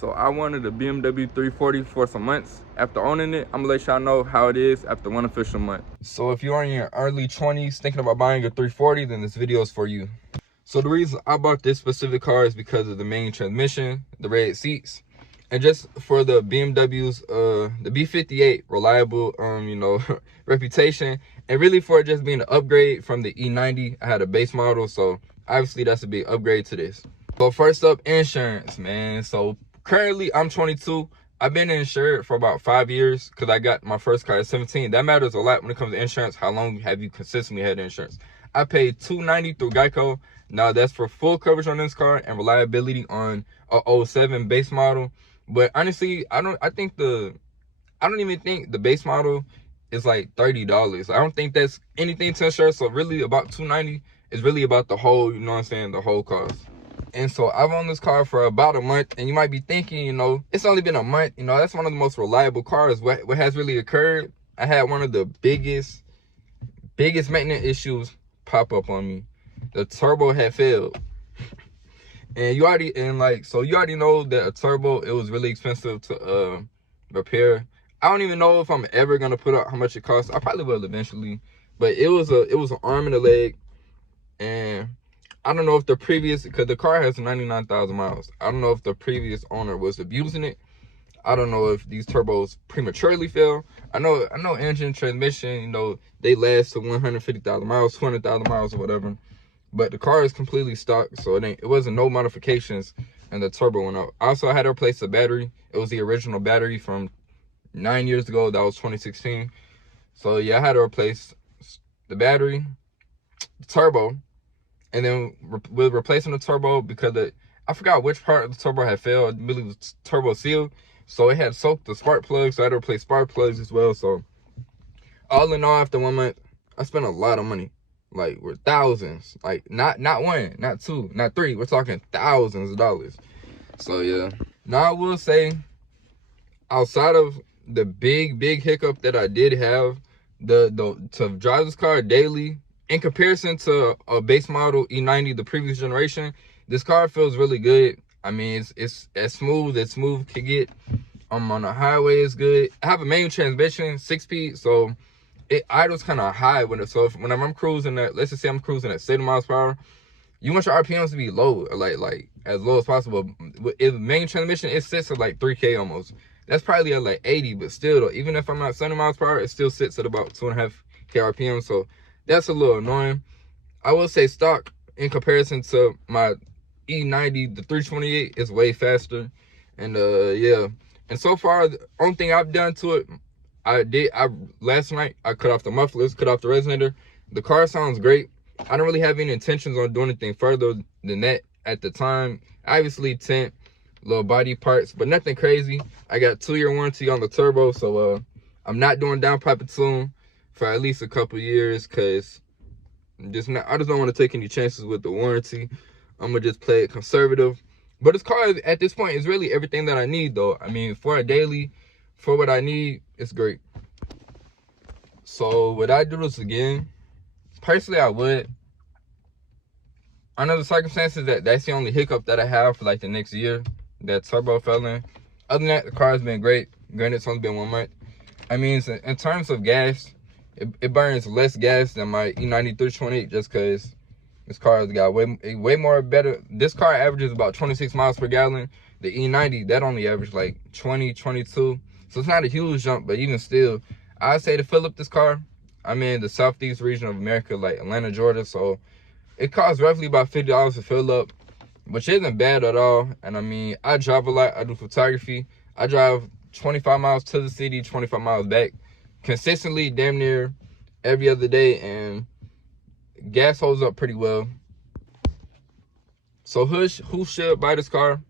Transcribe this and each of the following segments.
So I wanted a BMW 340 for some months. After owning it, I'm gonna let y'all know how it is after one official month. So if you're in your early 20s thinking about buying a 340, then this video is for you. So the reason I bought this specific car is because of the main transmission, the red seats, and just for the BMW's the B58 reliable reputation, and really for it just being an upgrade from the E90. I had a base model, so obviously that's a big upgrade to this. So first up, insurance, man. So currently I'm 22. I've been insured for about 5 years because I got my first car at 17. That matters a lot when it comes to insurance. How long have you consistently had insurance? I paid $290 through Geico. Now that's for full coverage on this car and reliability on a 07 base model. But honestly, I don't even think the base model is like $30. I don't think that's anything to insure. So really about $290 is really about the whole, you know what I'm saying, the whole cost. And so I've owned this car for about a month, and you might be thinking, it's only been a month. That's one of the most reliable cars. What has really occurred, I had one of the biggest maintenance issues pop up on me. The turbo had failed. And you already know that a turbo, it was really expensive to repair. I don't even know if I'm ever gonna put out how much it costs. I probably will eventually, but it was an arm and a leg, and I don't know if because the car has 99,000 miles. I don't know if the previous owner was abusing it. I don't know if these turbos prematurely fail. I know engine, transmission, they last to 150,000 miles, 200,000 miles or whatever. But the car is completely stock, so it wasn't no modifications, and the turbo went out. Also, I had to replace the battery. It was the original battery from 9 years ago. That was 2016. So yeah, I had to replace the battery, the turbo, and then with replacing the turbo, because I forgot which part of the turbo had failed. It really was turbo sealed, so it had soaked the spark plugs. So I had to replace spark plugs as well. So all in all, after 1 month, I spent a lot of money. Like, we're thousands, like not one, not two, not three. We're talking thousands of dollars. So yeah. Now I will say, outside of the big hiccup that I did have, to drive this car daily in comparison to a base model E90, the previous generation, this car feels really good. I mean, it's as smooth as smooth can get. On the highway, it's good. I have a manual transmission, 6-speed, so it idles kind of high whenever I'm cruising at, let's just say I'm cruising at 70 miles per hour, you want your RPMs to be low, like as low as possible. If main transmission, it sits at like 3K almost. That's probably at like 80, but still though, even if I'm at 70 miles per hour, it still sits at about 2.5K RPM. So that's a little annoying. I will say stock in comparison to my E90, the 328 is way faster. And yeah. And so far, the only thing I've done to it, last night I cut off the mufflers, cut off the resonator. The car sounds great. I don't really have any intentions on doing anything further than that at the time. Obviously tint, little body parts, but nothing crazy. I got 2-year warranty on the turbo, so I'm not doing downpipe soon for at least a couple years, because I just don't want to take any chances with the warranty. I'm gonna just play it conservative. But this car at this point is really everything that I need though. I mean, for a daily, for what I need, it's great. So would I do this again? Personally, I would. Under the circumstances, that's the only hiccup that I have for like the next year, that turbo fell in. Other than that, the car has been great. Granted, it's only been 1 month. I mean, in terms of gas, it burns less gas than my E90 328, just because this car has got way more better. This car averages about 26 miles per gallon. The E90, that only averaged like 20, 22. So it's not a huge jump, but even still, I'd say to fill up this car, I'm in the southeast region of America, like Atlanta, Georgia. So it costs roughly about $50 to fill up, which isn't bad at all. And I mean, I drive a lot. I do photography. I drive 25 miles to the city, 25 miles back, consistently, damn near every other day, and gas holds up pretty well. So who should buy this car?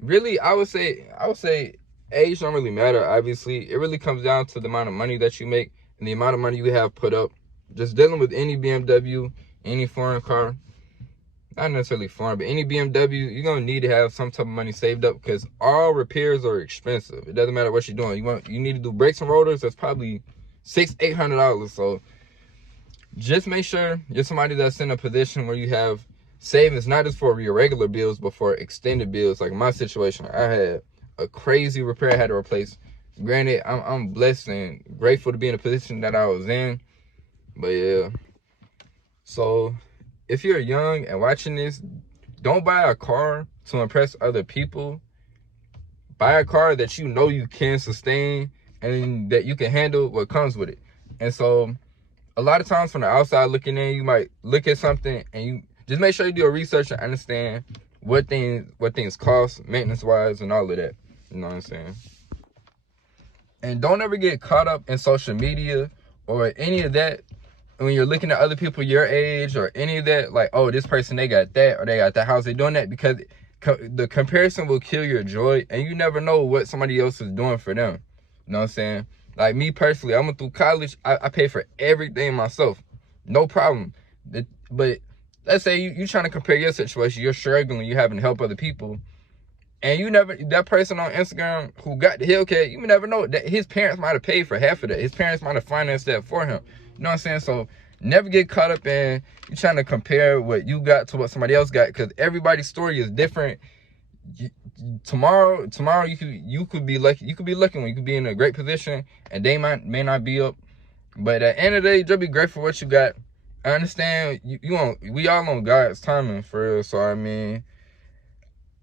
Really, I would say age don't really matter. Obviously, it really comes down to the amount of money that you make and the amount of money you have put up. Just dealing with any BMW, any foreign car, not necessarily foreign, but any BMW, you're gonna need to have some type of money saved up, because all repairs are expensive. It doesn't matter what you're doing. You need to do brakes and rotors. That's probably $600-800. So just make sure you're somebody that's in a position where you have savings, not just for your regular bills, but for extended bills. Like my situation, I had a crazy repair I had to replace. Granted, I'm blessed and grateful to be in the position that I was in. But yeah. So if you're young and watching this, don't buy a car to impress other people. Buy a car that you know you can sustain and that you can handle what comes with it. And so a lot of times from the outside looking in, you might look at something and you just make sure you do a research and understand what things cost, maintenance wise, and all of that. You know what I'm saying? And don't ever get caught up in social media or any of that when you're looking at other people your age or any of that, like, oh, this person, they got that or they got that. How's they doing that? Because the comparison will kill your joy, and you never know what somebody else is doing for them. You know what I'm saying? Like me personally, I went through college. I pay for everything myself. No problem. But let's say you trying to compare your situation. You're struggling. You're having to help other people. And that person on Instagram who got the Hellcat, you never know that his parents might have paid for half of that. His parents might have financed that for him. You know what I'm saying? So never get caught up in you trying to compare what you got to what somebody else got, because everybody's story is different. Tomorrow you could be lucky. You could be lucky when you could be in a great position, and they may not be up. But at the end of the day, just be grateful for what you got. I understand we all on God's timing for real. So I mean,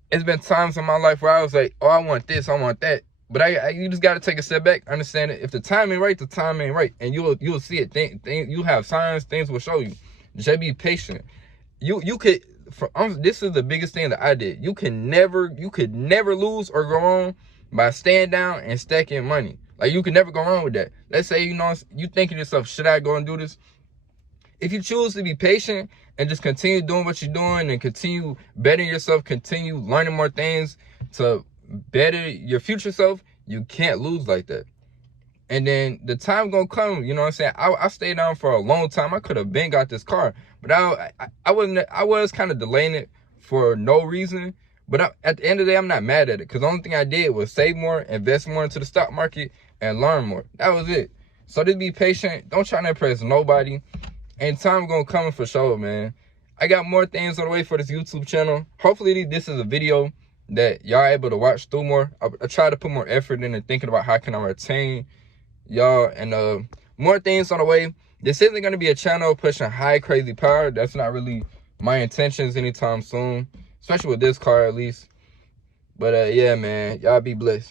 it's been times in my life where I was like, oh, I want this, I want that. But you just got to take a step back, understand it. If the time ain't right, the time ain't right. And you'll see it. You'll have signs, things will show you. Just be patient. This is the biggest thing that I did. You could never lose or go wrong by staying down and stacking money. Like, you could never go wrong with that. Let's say, you thinking to yourself, should I go and do this? If you choose to be patient and just continue doing what you're doing and continue bettering yourself, continue learning more things to better your future self, you can't lose like that. And then the time gonna come, you know what I'm saying? I stayed down for a long time. I could have been got this car, but I was kind of delaying it for no reason. But at the end of the day, I'm not mad at it, because the only thing I did was save more, invest more into the stock market, and learn more. That was it. So just be patient. Don't try to impress nobody. And time gonna come for sure, man. I got more things on the way for this YouTube channel. Hopefully this is a video that y'all able to watch through more. I try to put more effort into thinking about how can I retain y'all, and more things on the way. This isn't gonna be a channel pushing high crazy power. That's not really my intentions anytime soon, especially with this car at least. But yeah, man, y'all be blessed.